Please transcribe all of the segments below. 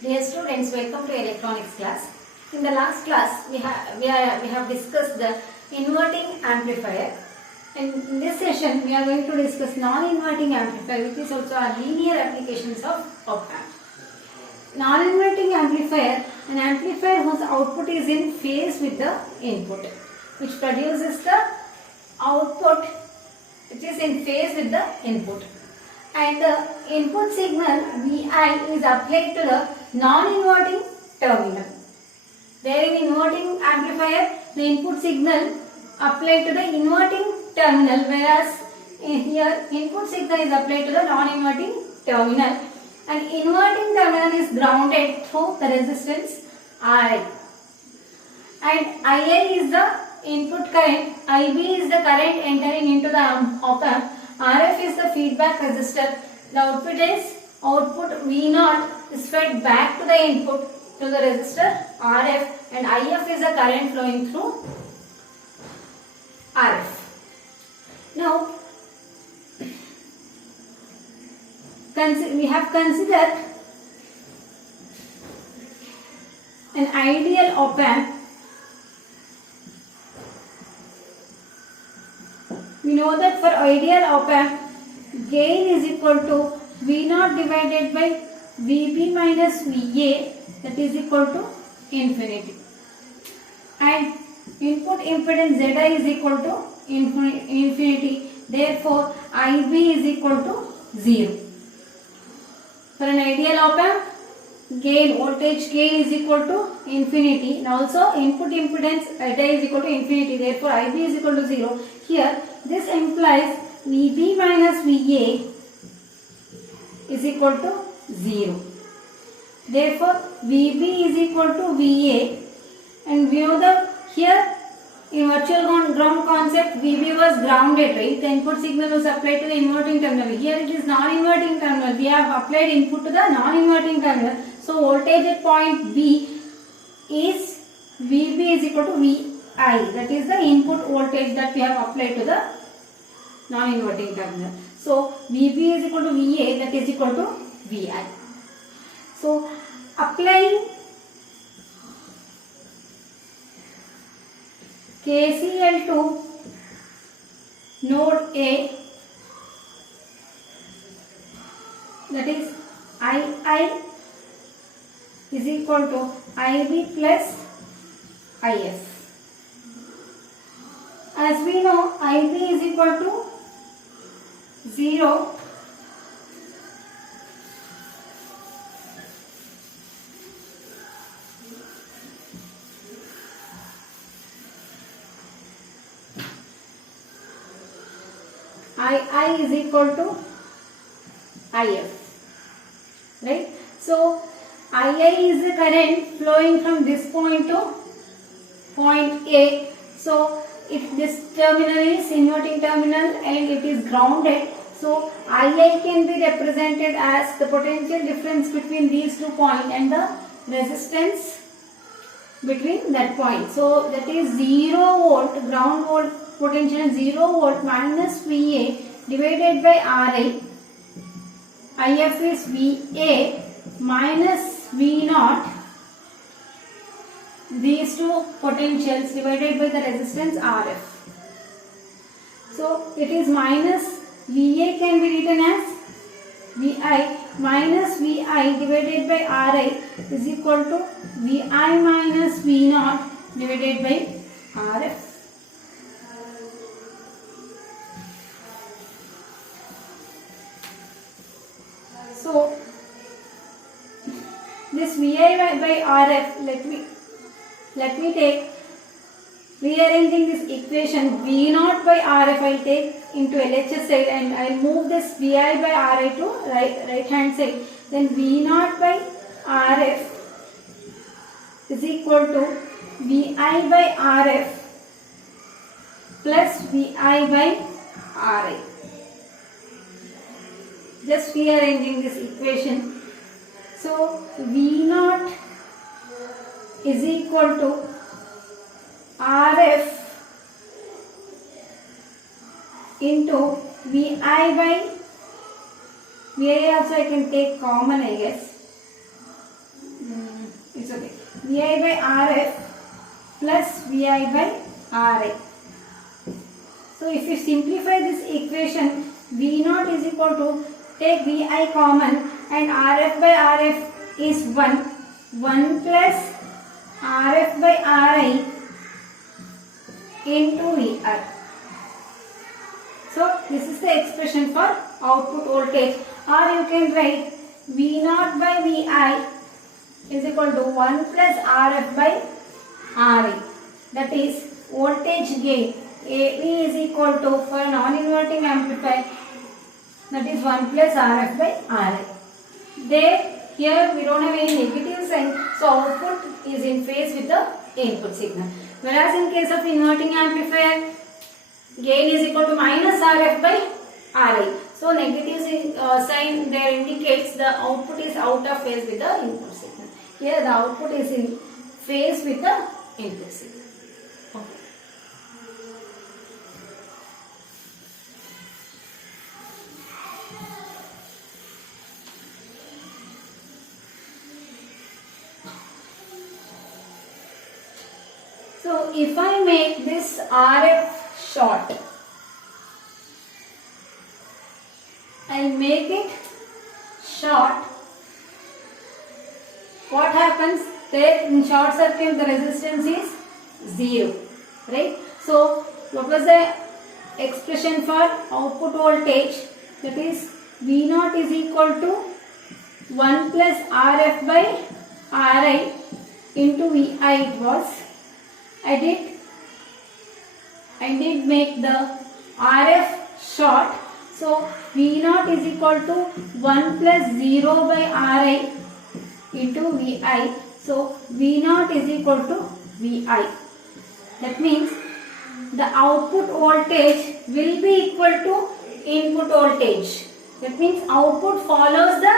Dear students, welcome to electronics class. In the last class, we have discussed the inverting amplifier. And in this session, we are going to discuss non-inverting amplifier, which is also a linear applications of op-amp. Non-inverting amplifier, an amplifier whose output is in phase with the input, which produces the output which is in phase with the input. And the input signal Vi is applied to the non-inverting terminal. There in inverting amplifier, the input signal applied to the inverting terminal, whereas here input signal is applied to the non-inverting terminal, and inverting terminal is grounded through the resistance Ri. And Ia is the input current, Ib is the current entering into the op-amp, Rf is the feedback resistor. The output V0 is fed back to the input to the resistor Rf, and If is the current flowing through Rf. Now we have considered an ideal op-amp. We know that for ideal op-amp, gain is equal to V0 divided by Vb minus Va, that is equal to infinity. And input impedance Zi is equal to infinity. Therefore, Ib is equal to 0. For an ideal op-amp, voltage gain is equal to infinity, and also input impedance Zi is equal to infinity. Therefore, Ib is equal to 0. Here, this implies Vb minus Va is equal to 0. Therefore, Vb is equal to Va, and we know that here in virtual ground concept, Vb was grounded, right? The input signal was applied to the inverting terminal. Here it is non-inverting terminal. We have applied input to the non-inverting terminal. So, voltage at point B is Vb is equal to Vi. That is the input voltage that we have applied to the non-inverting terminal. So, Vb is equal to Va, that is equal to Vi. So, applying KCL to node A, that is II is equal to Ib plus If. As we know, Ib is equal to 0. II is equal to If, right? So, II is the current flowing from this point to point A. So, if this terminal is inverting terminal and it is grounded, so Ii can be represented as the potential difference between these 2 points and the resistance between that point. So, that is 0 volt, ground volt potential 0 volt minus Va divided by Ri. If is Va minus V0. These two potentials divided by the resistance Rf. So, it is minus Va can be written as Vi minus Vi divided by Ri is equal to Vi minus V0 divided by Rf. So, this Vi by Rf, let me take rearranging this equation. V0 by Rf I will take into LHS side, and I will move this Vi by Ri to right hand side. Then V0 by Rf is equal to Vi by Rf plus Vi by Ri. Just rearranging this equation. So, V0 is equal to Rf into Vi by Vi also I can take common, I guess. It's okay. Vi by Rf plus Vi by Ri. So if you simplify this equation, V naught is equal to, take Vi common, and Rf by Rf is 1. 1 plus Rf by Ri into Vi. So this is the expression for output voltage, or you can write V naught by Vi is equal to 1 plus Rf by Ri. That is voltage gain. AV is equal to, for non-inverting amplifier, that is 1 plus Rf by Ri. There, here we don't have any negative sign, so output is in phase with the input signal. Whereas in case of inverting amplifier, gain is equal to minus Rf by Ri. So negative sign there indicates the output is out of phase with the input signal. Here the output is in phase with the input signal. Okay. So if I make this RF short, I make it short, what happens? There in short circuit the resistance is 0, right? So what was the expression for output voltage? That is V naught is equal to 1 plus Rf by Ri into Vi it was. I did make the RF short. So V naught is equal to 1 plus 0 by Ri into Vi. So V naught is equal to Vi. That means the output voltage will be equal to input voltage. That means output follows the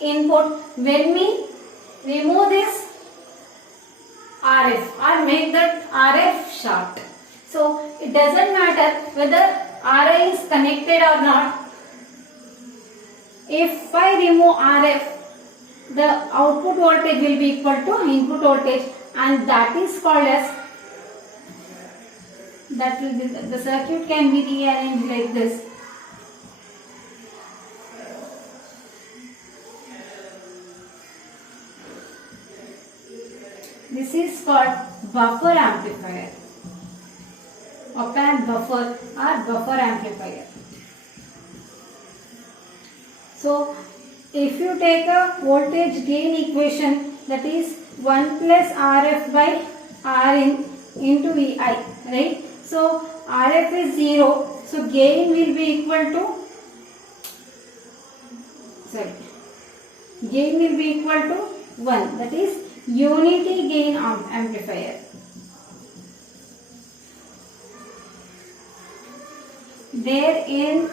input when we remove this RF or make that RF short. So it doesn't matter whether Ri is connected or not. If I remove RF, the output voltage will be equal to input voltage, and that is called as, that will be, the circuit can be rearranged like this. This is called buffer amplifier. Op-amp buffer or buffer amplifier. So if you take a voltage gain equation, that is 1 plus Rf by Rin into Vi, right? So Rf is 0, so gain will be equal to, gain will be equal to 1, that is unity gain amplifier. There in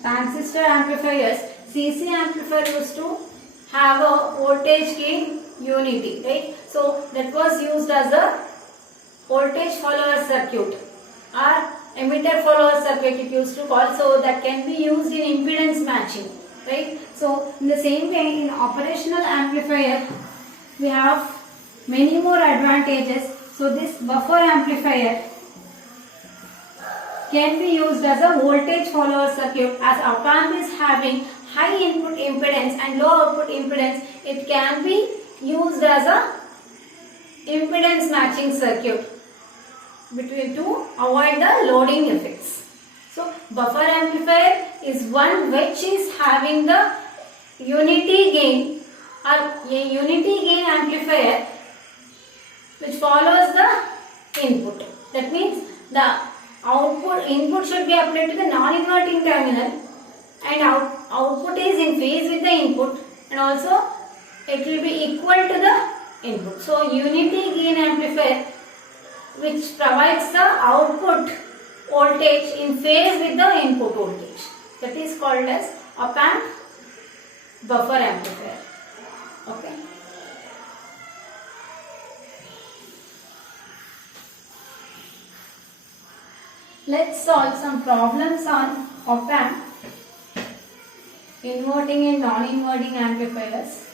transistor amplifiers, CC amplifier used to have a voltage gain unity, right? So that was used as a voltage follower circuit or emitter follower circuit it used to call. So that can be used in impedance matching, right? So in the same way, in operational amplifier we have many more advantages. So this buffer amplifier can be used as a voltage follower circuit. As op-amp is having high input impedance and low output impedance, it can be used as a impedance matching circuit between to avoid the loading effects. So buffer amplifier is one which is having the unity gain or a unity gain amplifier which follows the input. That means the input should be applied to the non-inverting terminal, and output is in phase with the input, and also it will be equal to the input. So unity gain amplifier which provides the output voltage in phase with the input voltage, that is called as op-amp buffer amplifier. Okay. Let's solve some problems on op-amp, inverting and non-inverting amplifiers.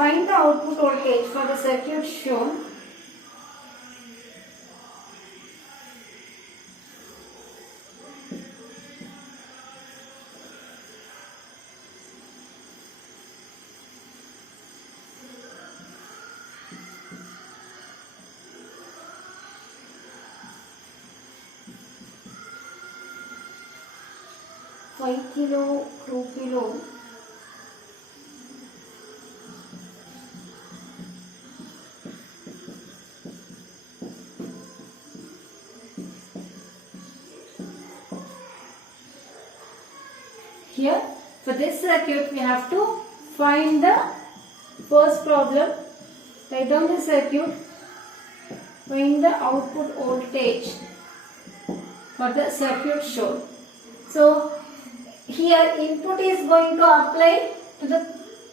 find the output voltage for the circuit shown. Five kilo, 2 kilo. Here, for this circuit, we have to find the first problem. Write down the circuit. Find the output voltage for the circuit shown. So, here input is going to apply to the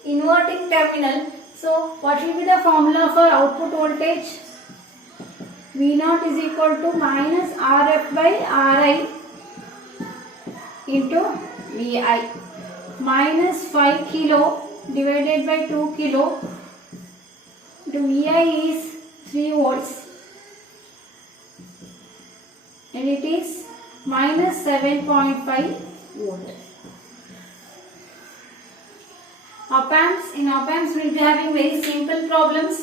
inverting terminal. So, what will be the formula for output voltage? V0 is equal to minus Rf by Ri into Vi. Minus 5 kilo divided by 2 kilo into Vi is 3 volts and it is minus 7.5 volt. In op amps we will be having very simple problems.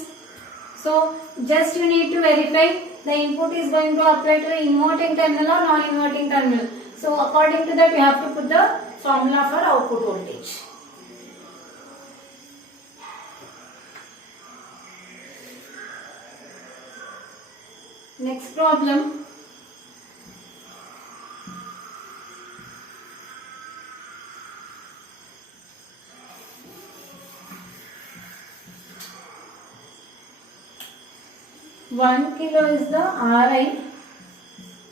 So just you need to verify the input is going to apply to the inverting terminal or non-inverting terminal. So according to that we have to put the formula for output voltage. Next problem. One kilo is the Ri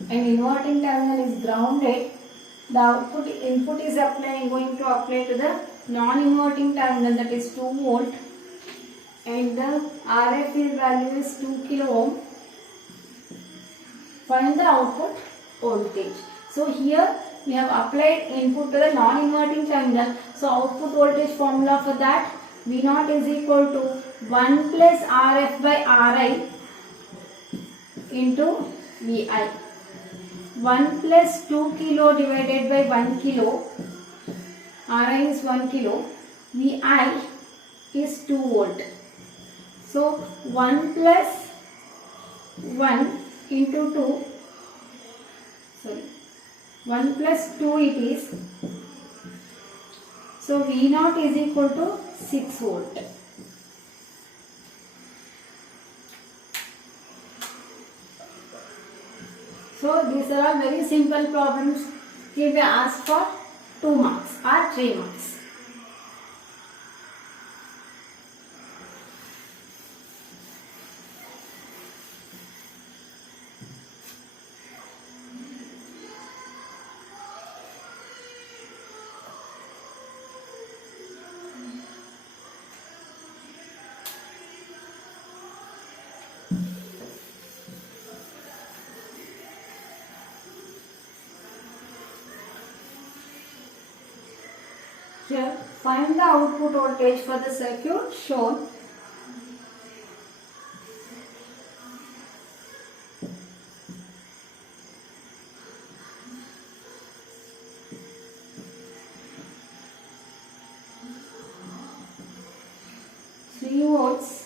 and inverting terminal is grounded. The input is going to apply to the non-inverting terminal, that is 2 volt, and the Rf value is 2 kilo ohm. Find the output voltage. So here we have applied input to the non-inverting terminal. So output voltage formula for that, V0 is equal to 1 plus Rf by Ri into Vi. 1 plus 2 kilo divided by 1 kilo. Ri is 1 kilo. Vi is 2 volt. So 1 plus 1 into 2. Sorry. 1 plus 2 it is. So V0 is equal to 6 volt. So these are all very simple problems. Here we ask for 2 marks or 3 marks. Here, find the output voltage for the circuit shown. Volts.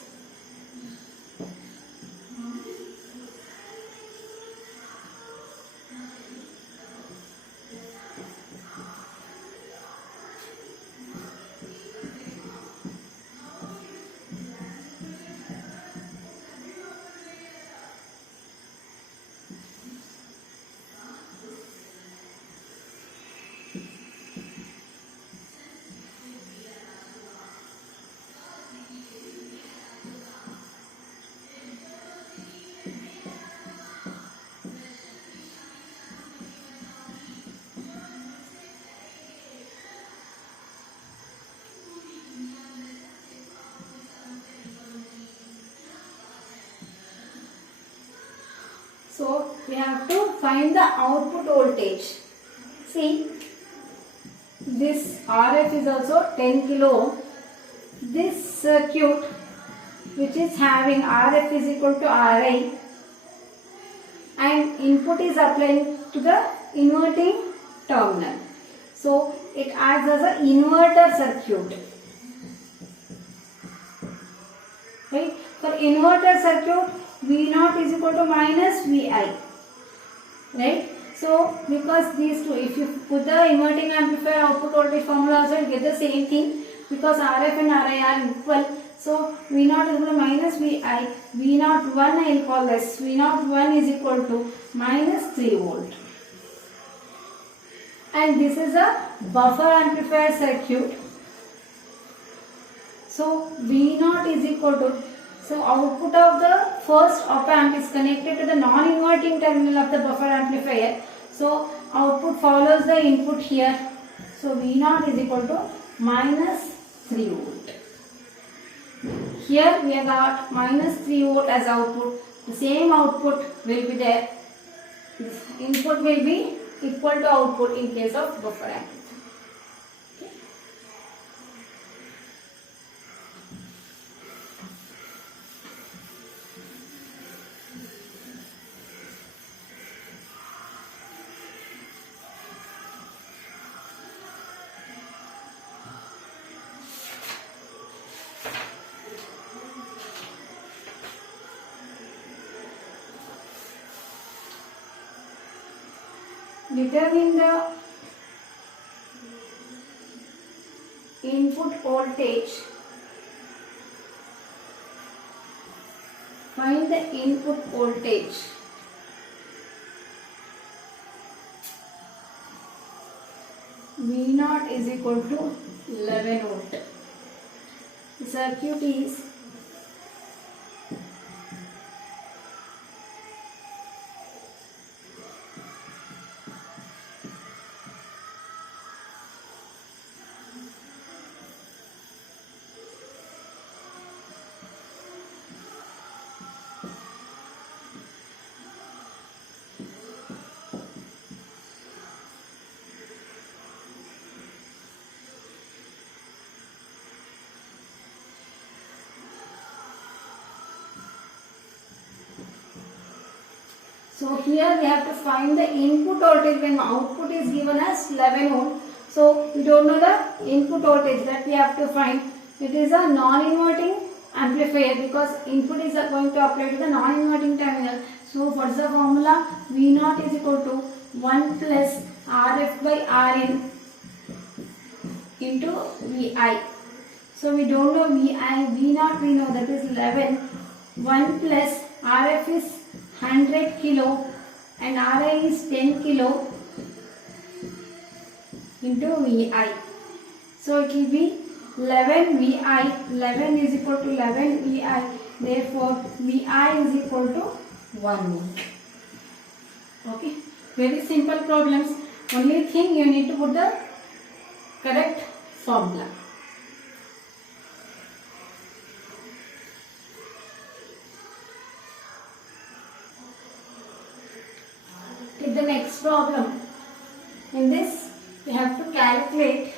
So we have to find the output voltage. See, this RF is also 10 kilo ohm this circuit which is having RF is equal to RI and input is applying to the inverting terminal. So it acts as an inverter circuit. Right? For inverter circuit, V0 is equal to minus VI. Right? So because these two, if you put the inverting amplifier output voltage formula also, you get the same thing because RF and RI are equal. So V0 is equal to minus VI. V01 I will call as V01 is equal to minus 3 volt. And this is a buffer amplifier circuit. So V0 is equal to, so output of the first op amp is connected to the non-inverting terminal of the buffer amplifier. So output follows the input here. So V0 is equal to minus 3 volt. Here we have got minus 3 volt as output. The same output will be there. This input will be equal to output in case of buffer amplifier. Determine the input voltage. Find the input voltage. V0 is equal to 11 volt. The circuit is so here we have to find the input voltage when output is given as 11 volt. So we don't know the input voltage, that we have to find. It is a non-inverting amplifier because input is going to apply to the non-inverting terminal. So what's the formula? V0 is equal to 1 plus RF by Rin into VI. So we don't know VI, V0 we know, that is 11. 1 plus RF is 100 kilo and RI is 10 kilo into VI. So it will be 11 VI. 11 is equal to 11 VI. Therefore VI is equal to 1 volt. Okay. Very simple problems. Only thing you need to put the correct formula. The next problem. In this, we have to calculate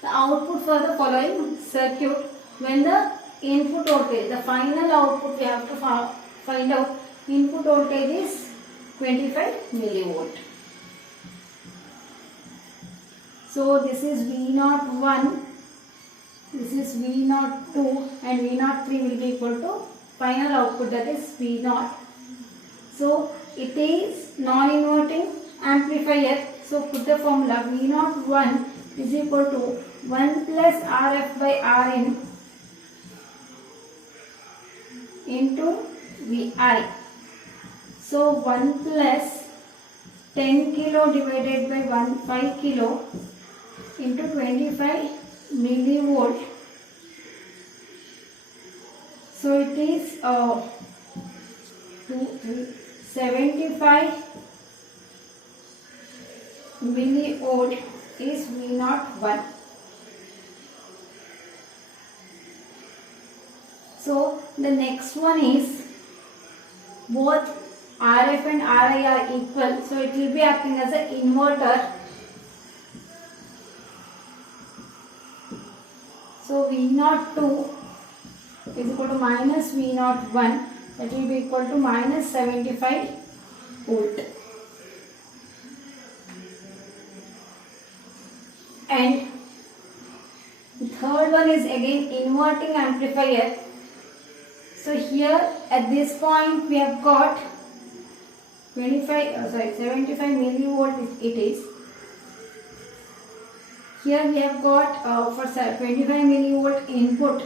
the output for the following circuit when the input voltage, the final output we have to find out. Input voltage is 25 millivolt. So this is V01, this is V02 and V03 will be equal to final output, that is V0. So it is non-inverting amplifier. So put the formula. V01 is equal to 1 plus RF by Rin into VI. So 1 plus 10 kilo divided by 5 kilo into 25 millivolt. So it is 75 millivolt is V01. So the next one is both RF and RI are equal, so it will be acting as an inverter. So So V naught 2 is equal to minus V naught 1, that will be equal to minus 75 volt. And the third one is again inverting amplifier. So here at this point we have got 75 millivolt it is. Here we have got for 25 millivolt input,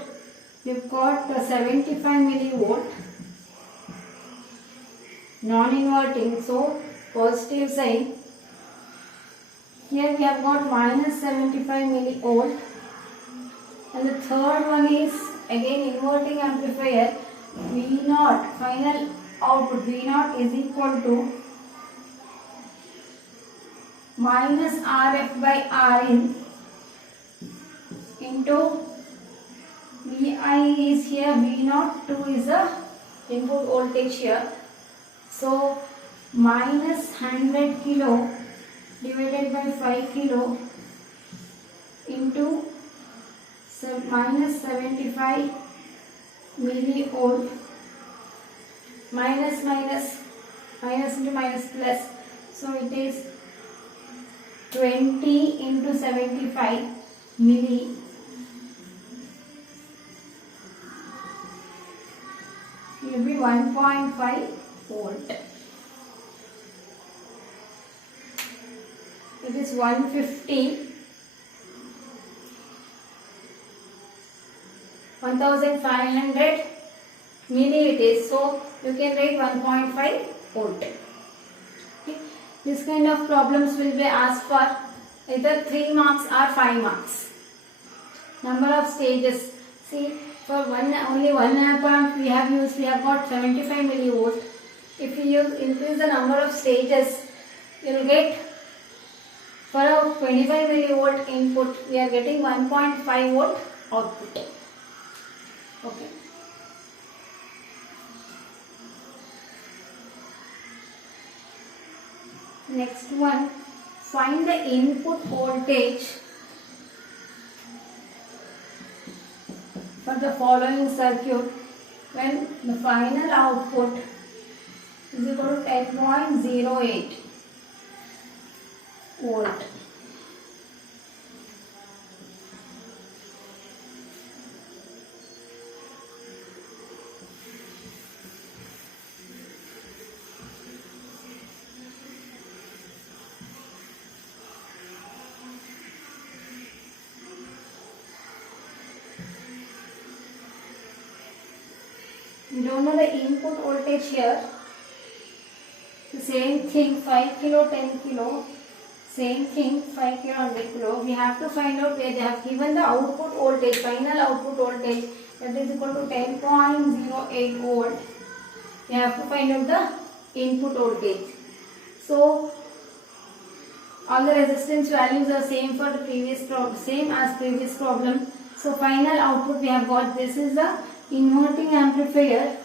we have got 75 millivolt non-inverting, so positive sign. Here we have got minus 75 millivolt, and the third one is again inverting amplifier. V naught, final output V naught is equal to minus RF by Rin into Vi is here, V naught 2 is the input voltage here. So minus 100 kilo divided by 5 kilo into minus 75 millivolt, minus into minus plus, so it is 20 into 75 milli, it will be 1.5 volt. It is 1500 milli it is, so you can write 1.5 volt. Okay. This kind of problems will be asked for either 3 marks or 5 marks. Number of stages, see, for only one amp we have got 75 millivolt. If you increase the number of stages, you will get, for a 25 millivolt input we are getting 1.5 volt output. Okay. Next one, find the input voltage for the following circuit when the final output is equal to 10.08 volt. You don't know the input voltage here. The same thing, 5 kilo, 10 kilo, same thing, 5 kilo, 100 kilo. We have to find out where they have given the output voltage, final output voltage, that is equal to 10.08 volt. We have to find out the input voltage. So all the resistance values are same for the previous problem, same as previous problem. So final output we have got, this is the inverting amplifier.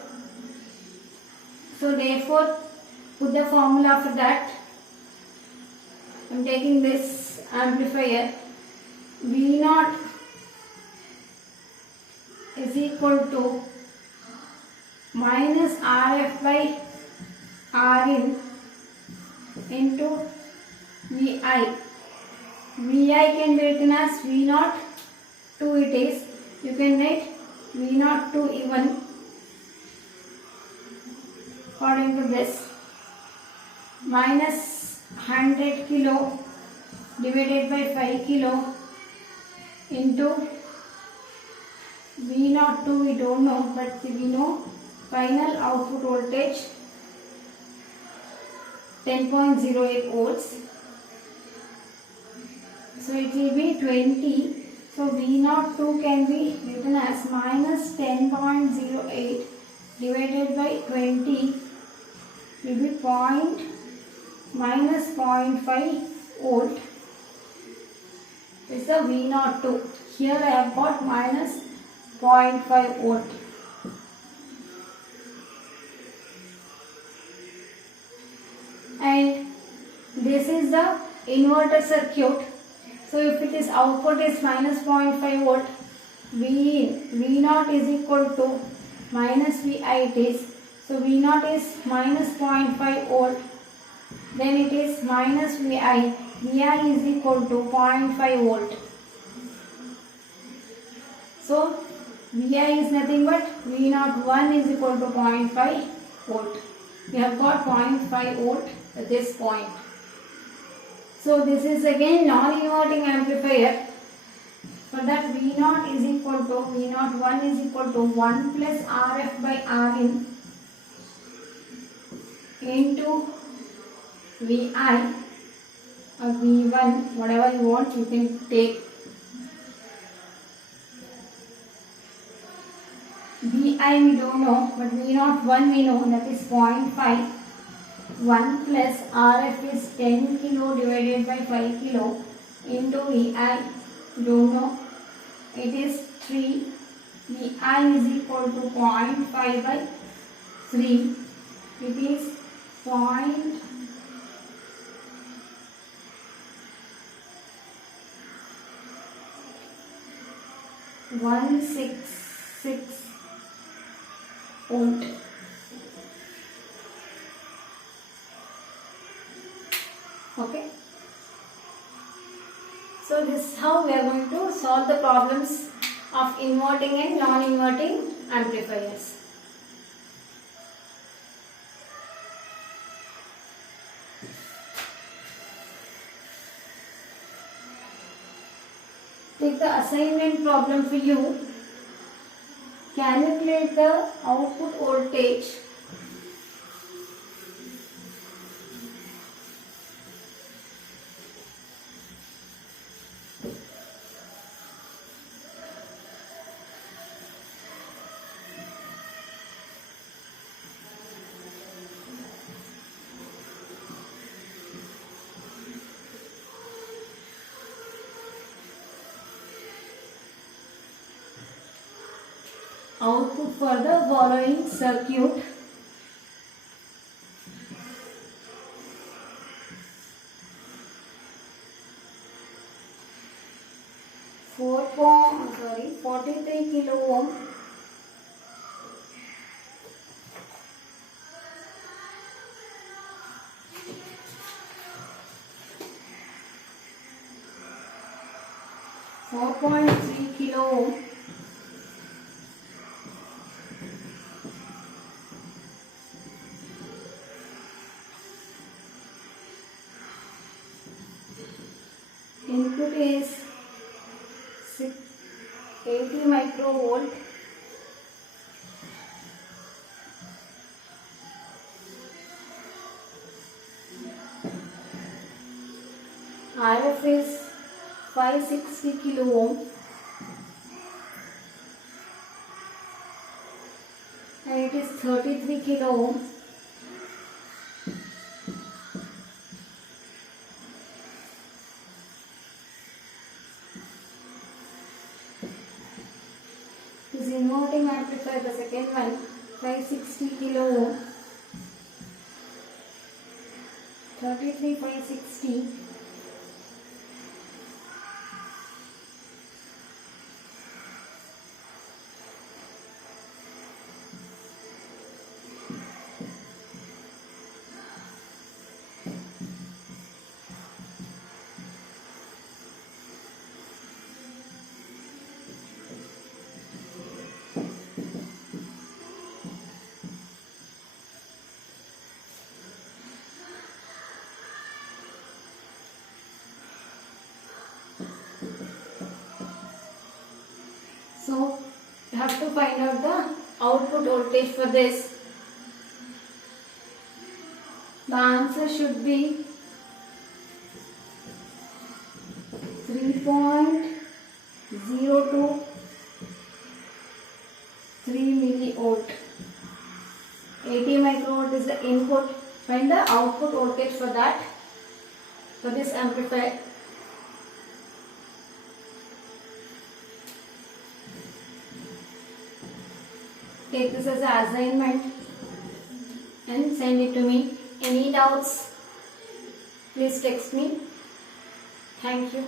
So therefore put the formula for that. I am taking this amplifier. V naught is equal to minus RF by Rin into Vi. Vi can be written as V naught 2 it is. You can write V naught 2 even according to this, minus 100 kilo divided by 5 kilo into V naught 2 we don't know, but we know final output voltage 10.08 volts. So it will be 20. So V naught 2 can be written as minus 10.08 divided by 20 will be minus 0.5 volt. This is the V naught 2. Here I have got minus 0.5 volt. And this is the inverter circuit. So if it is output is minus 0.5 volt, V naught is equal to minus Vi it is. So V naught is minus 0.5 volt. Then it is minus Vi. Vi is equal to 0.5 volt. So Vi is nothing but V naught 1 is equal to 0.5 volt. We have got 0.5 volt at this point. So this is again non-inverting amplifier. For that V naught is equal to V naught 1 is equal to 1 plus Rf by Rin into Vi or V1, whatever you want you can take. Vi we don't know, but V naught 1 we know, that is 0.5. 1 plus Rf is 10 kilo divided by 5 kilo into Vi, don't know, it is 3. Vi is equal to 0.5 by 3, it is 0.166 volt. Okay. So this is how we are going to solve the problems of inverting and non-inverting amplifiers. Take the assignment problem for you. Calculate the output voltage for the following circuit. Four 43 kilo ohm, kilo ohm, input is 80 microvolt, RF is 560 kilo ohm, and it is 33 kilo ohm. This inverting amplifier, the second one, 560 kilo ohm, 33 560. So you have to find out the output voltage for this. The answer should be 3.023 millivolt. 80 microvolt is the input. Find the output voltage for that, for this amplifier. Take this as an assignment and send it to me. Any doubts, please text me. Thank you.